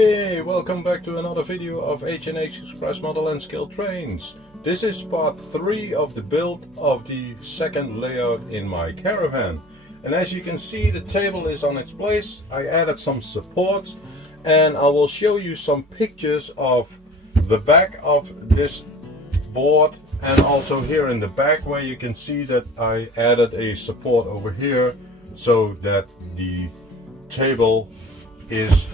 Hey, welcome back to another video of H&H Express model and scale trains. This is part 3 of the build of the second layout in my caravan. And as you can see, the table is on its place. I added some supports and I will show you some pictures of the back of this board and also here in the back, where you can see that I added a support over here so that the table is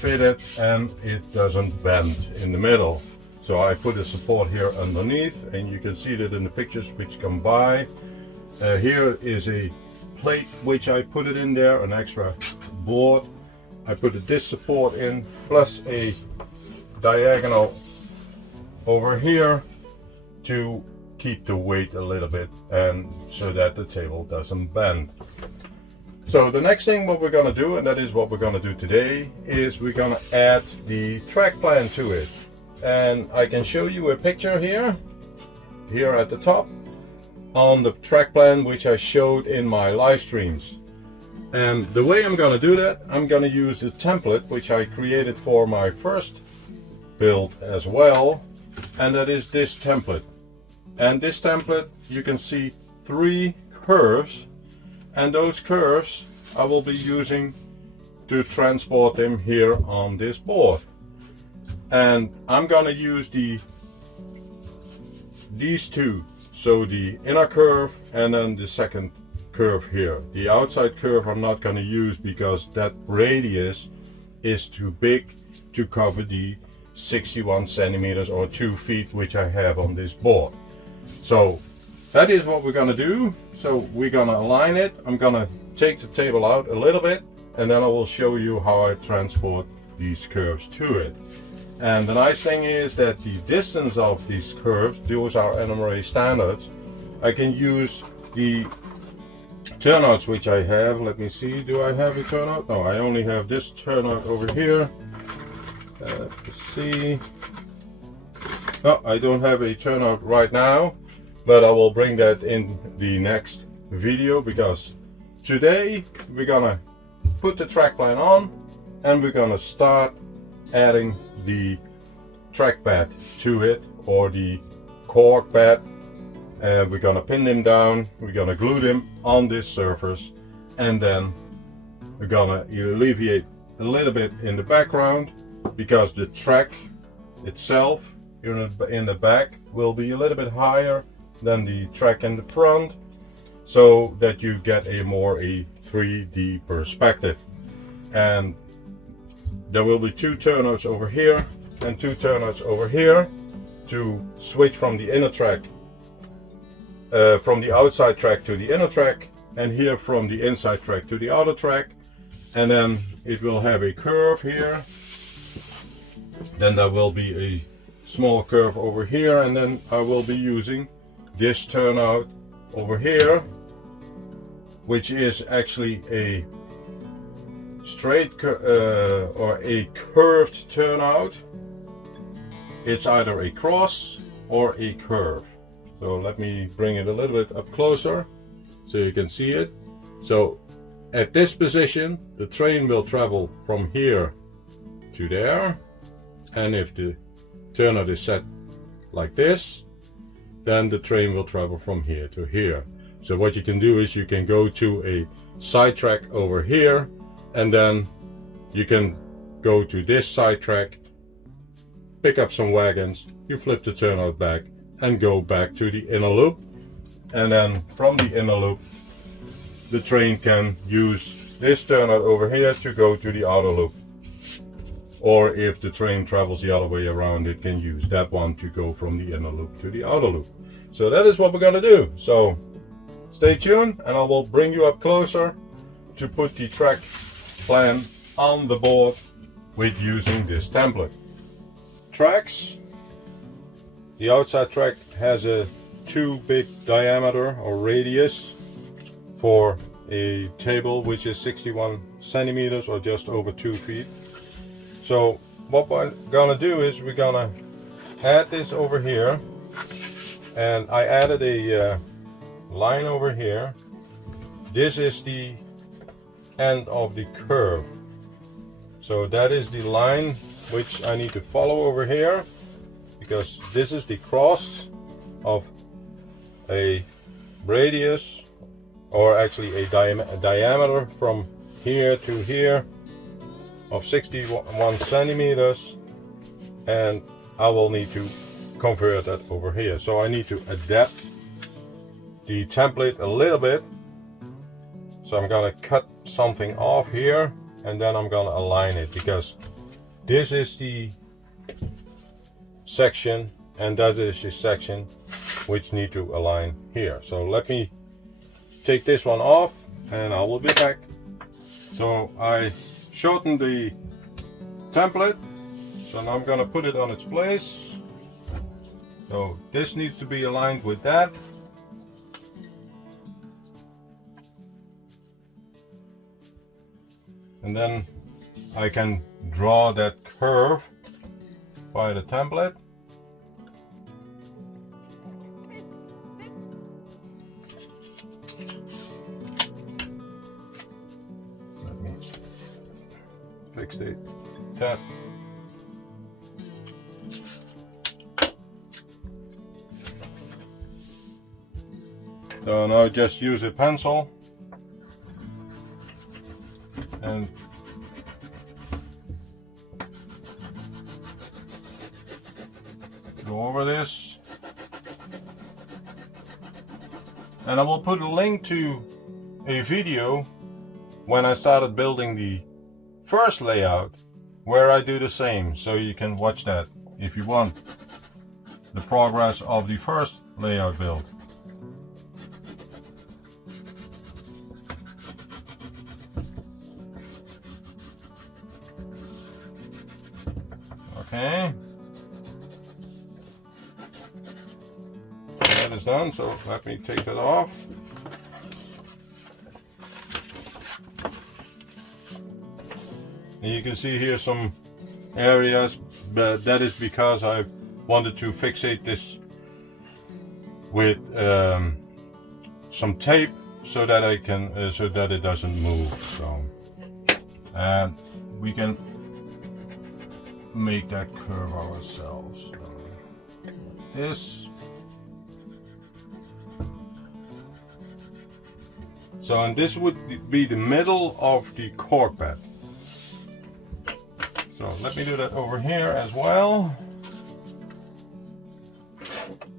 fitted and it doesn't bend in the middle. So I put a support here underneath, and you can see that in the pictures which come by. Here is a plate which I put it in there, an extra board. I put this support in plus a diagonal over here to keep the weight a little bit and so that the table doesn't bend. So the next thing what we're going to do, and that is what we're going to do today, is we're going to add the track plan to it. And I can show you a picture here at the top on the track plan which I showed in my live streams. And the way I'm going to do that, I'm going to use the template which I created for my first build as well, and that is this template. And this template, you can see 3 curves, and those curves I will be using to transport them here on this board. And I'm going to use these two, so the inner curve and then the second curve here. The outside curve I'm not going to use because that radius is too big to cover the 61 centimeters or 2 feet which I have on this board. So that is what we're going to do. So we're going to align it. I'm going to take the table out a little bit, and then I will show you how I transport these curves to it. And the nice thing is that the distance of these curves, those are NMRA standards. I can use the turnouts which I have. Let me see, do I have a turnout? No, I only have this turnout over here. Let's see. No, I don't have a turnout right now, but I will bring that in the next video, because today we're gonna put the track plan on and we're gonna start adding the track bed to it, or the coark bed. We're gonna pin them down, we're gonna glue them on this surface, and then we're gonna alleviate a little bit in the background, because the track itself in the back will be a little bit higher than the track in the front, so that you get a 3D perspective. And there will be 2 turnouts over here and 2 turnouts over here to switch from the inner track, from the outside track to the inner track, and here from the inside track to the outer track. And then it will have a curve here, then there will be a small curve over here, and then I will be using this turnout over here, which is actually a straight or a curved turnout. It's either a cross or a curve. So let me bring it a little bit up closer so you can see it. So at this position the train will travel from here to there, and if the turnout is set like this, then the train will travel from here to here. So what you can do is you can go to a side track over here, and then you can go to this side track, pick up some wagons, you flip the turnout back and go back to the inner loop, and then from the inner loop the train can use this turnout over here to go to the outer loop. Or if the train travels the other way around, it can use that one to go from the inner loop to the outer loop. So that is what we're going to do. So stay tuned and I will bring you up closer to put the track plan on the board with using this template. Tracks. The outside track has a too big diameter or radius for a table which is 61 centimeters or just over 2 feet. So what we're gonna do is we're gonna add this over here, and I added a line over here. This is the end of the curve. So that is the line which I need to follow over here, because this is the cross of a radius, or actually a diameter from here to here of 61 centimeters, and I will need to convert that over here. So I need to adapt the template a little bit. So I'm gonna cut something off here, and then I'm gonna align it, because this is the section and that is the section which need to align here. So let me take this one off and I will be back. So I shortened the template, so now I'm gonna put it on its place. So this needs to be aligned with that. And then I can draw that curve by the template. Let me fix the tab. So now just use a pencil and go over this, and I will put a link to a video when I started building the first layout where I do the same, so you can watch that if you want the progress of the first layout build. Okay, that is done, so let me take that off. And you can see here some areas, but that is because I wanted to fixate this with some tape so that I can so that it doesn't move. So and we can make that curve ourselves. So, like this. So, and this would be the middle of the cork bed. So let me do that over here as well.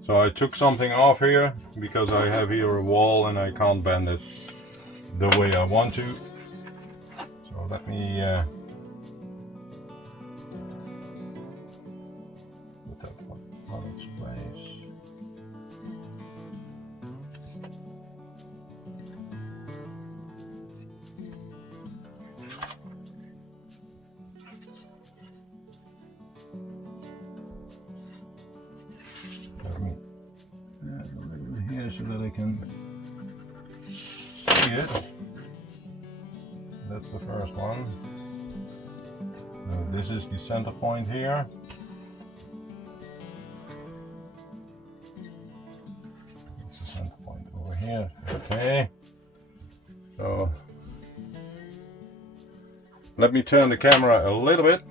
So I took something off here because I have here a wall and I can't bend it the way I want to. So let me put that one on its place. Let me add a little bit here so that I can see it. That's the first one. So this is the center point here. That's the center point over here. Okay. So let me turn the camera a little bit.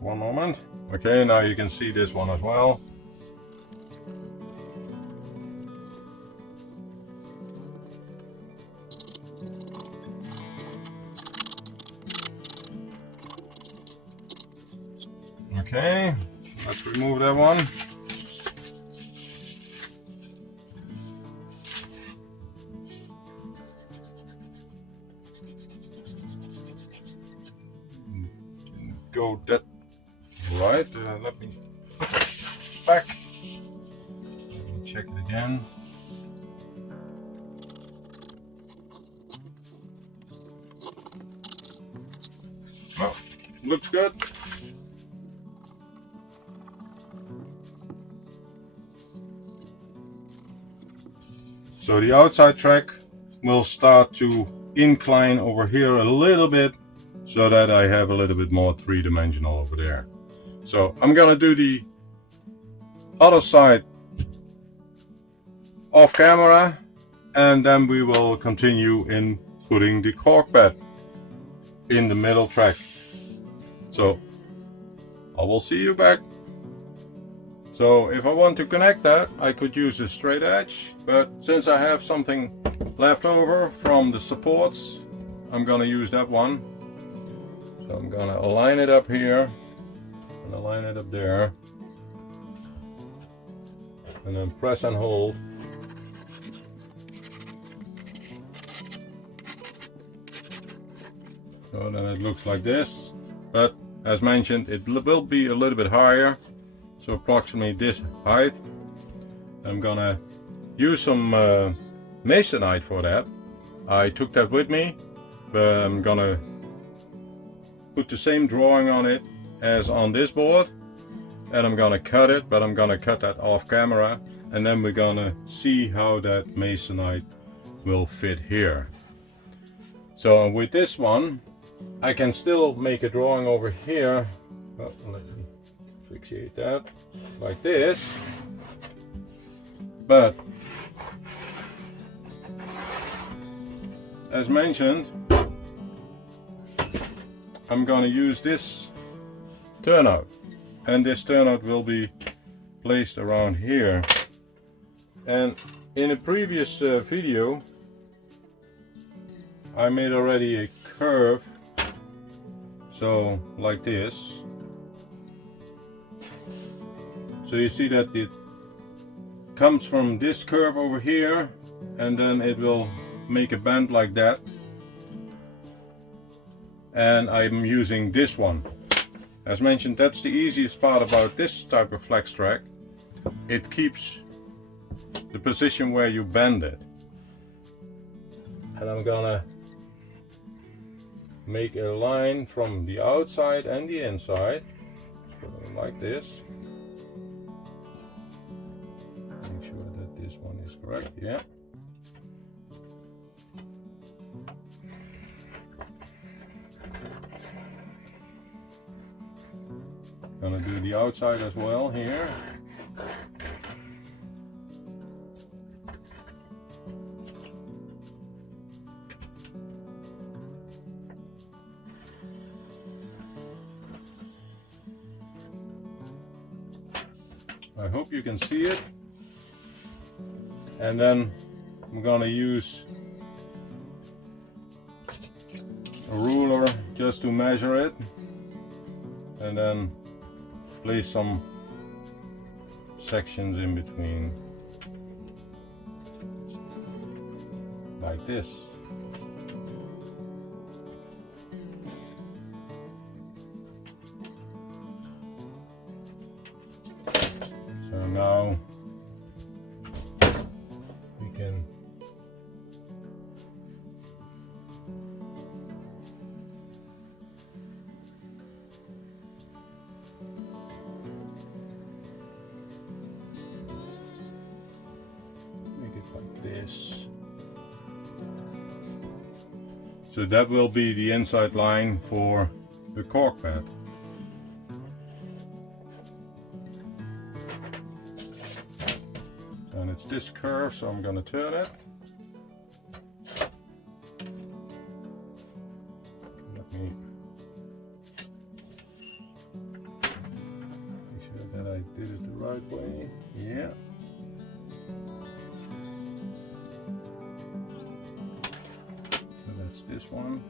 One moment. Okay, now you can see this one as well. Okay, let's remove that one. Didn't go that right. Let me put that back. Let me check it again. Well, looks good. So the outside track will start to incline over here a little bit so that I have a little bit more three-dimensional over there. So I'm gonna do the other side off camera, and then we will continue in putting the cork bed. in the middle track. So I will see you back. So if I want to connect that, I could use a straight edge, but since I have something left over from the supports, I'm gonna use that one. So I'm gonna align it up here and align it up there, and then press and hold. So then it looks like this, but as mentioned, it will be a little bit higher, so approximately this height. I'm gonna use some masonite for that. I took that with me, but I'm gonna put the same drawing on it as on this board, and I'm gonna cut it, but I'm gonna cut that off camera, and then we're gonna see how that masonite will fit here. So with this one, I can still make a drawing over here. Oh, let me fixate that like this, but as mentioned, I'm going to use this turnout, and this turnout will be placed around here. And in a previous video I made already a curve, so like this. So you see that it comes from this curve over here, and then it will make a bend like that. And I'm using this one. As mentioned, that's the easiest part about this type of flex track. It keeps the position where you bend it. And I'm gonna make a line from the outside and the inside, so like this. Make sure that this one is correct. Yeah. Gonna do the outside as well here. I hope you can see it. And then I'm gonna use a ruler just to measure it, and then place some sections in between like this. So now we can like this. So that will be the inside line for the cork pad. And it's this curve, so I'm going to turn it. Let me make sure that I did it the right way. Yeah. This one.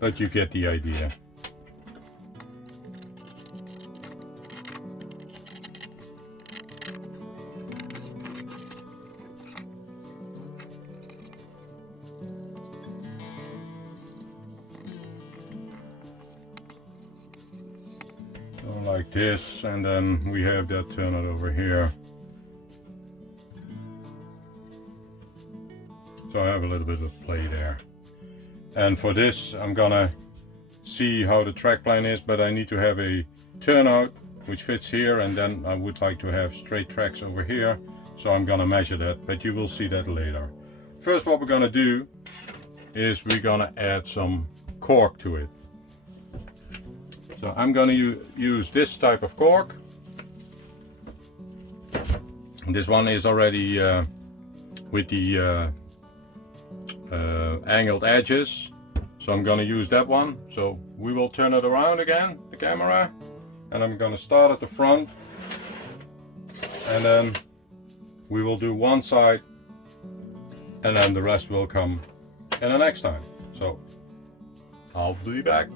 But you get the idea. Like this, and then we have that turnout over here. So I have a little bit of play there. And for this I'm gonna see how the track plan is, but I need to have a turnout which fits here, and then I would like to have straight tracks over here, so I'm gonna measure that, but you will see that later. First, what we're gonna do is we're gonna add some cork to it. So I'm going to use this type of cork. This one is already with the angled edges, so I'm going to use that one. So we will turn it around again, the camera, and I'm going to start at the front, and then we will do one side, and then the rest will come in the next time. So I'll be back.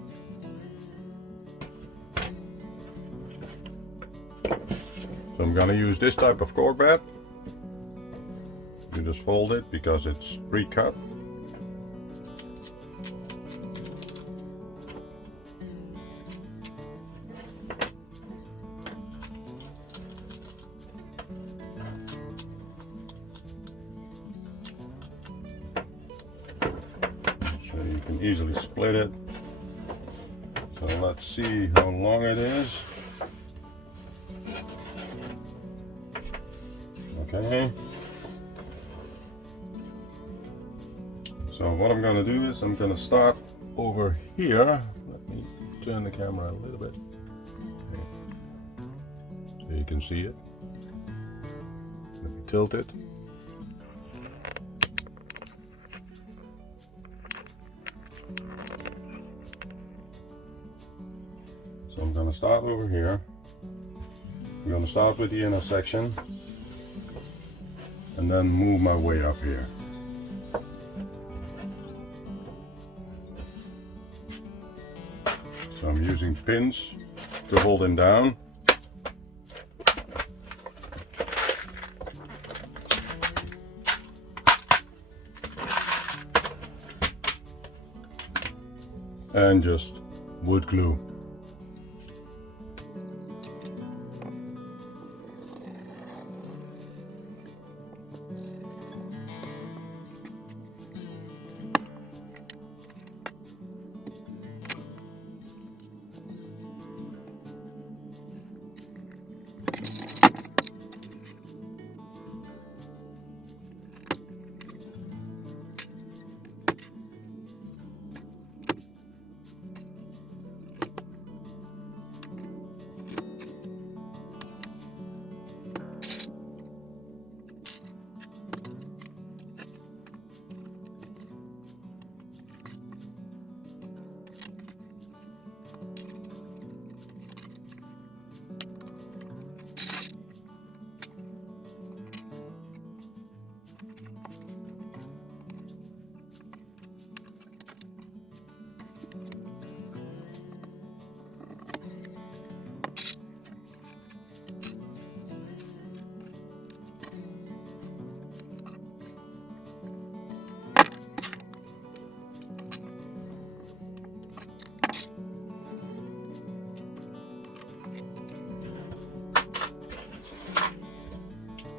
So I'm going to use this type of cork bed. You just fold it because it's pre-cut. So you can easily split it. So let's see how long it is. Okay. So what I'm going to do is I'm going to start over here. Let me turn the camera a little bit. Okay. So you can see it. Let me tilt it. So I'm going to start over here. I'm going to start with the inner section and then move my way up here. So I'm using pins to hold him down. And just wood glue.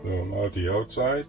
So now the outside.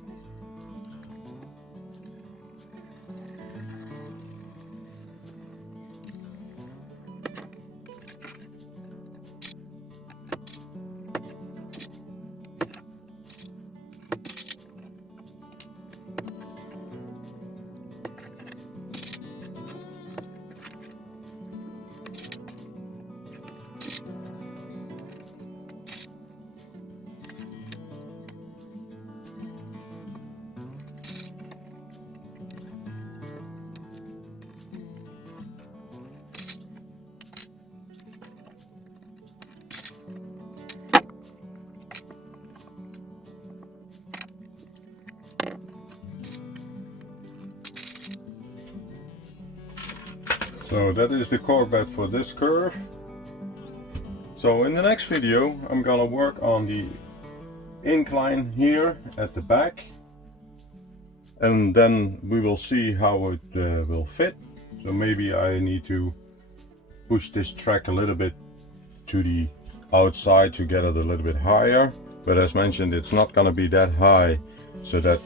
So that is the cork bed for this curve. So in the next video I'm gonna work on the incline here at the back, and then we will see how it will fit. So maybe I need to push this track a little bit to the outside to get it a little bit higher, but as mentioned, it's not gonna be that high so that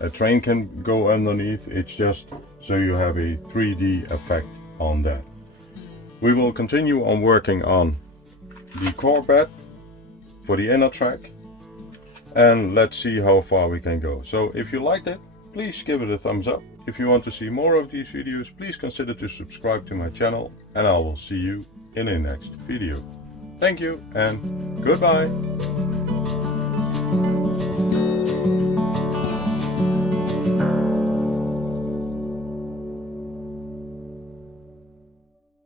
a train can go underneath. It's just so you have a 3D effect on that. We will continue on working on the cork bed for the inner track, and let's see how far we can go. So if you liked it, please give it a thumbs up. If you want to see more of these videos, please consider to subscribe to my channel, and I will see you in the next video. Thank you and goodbye.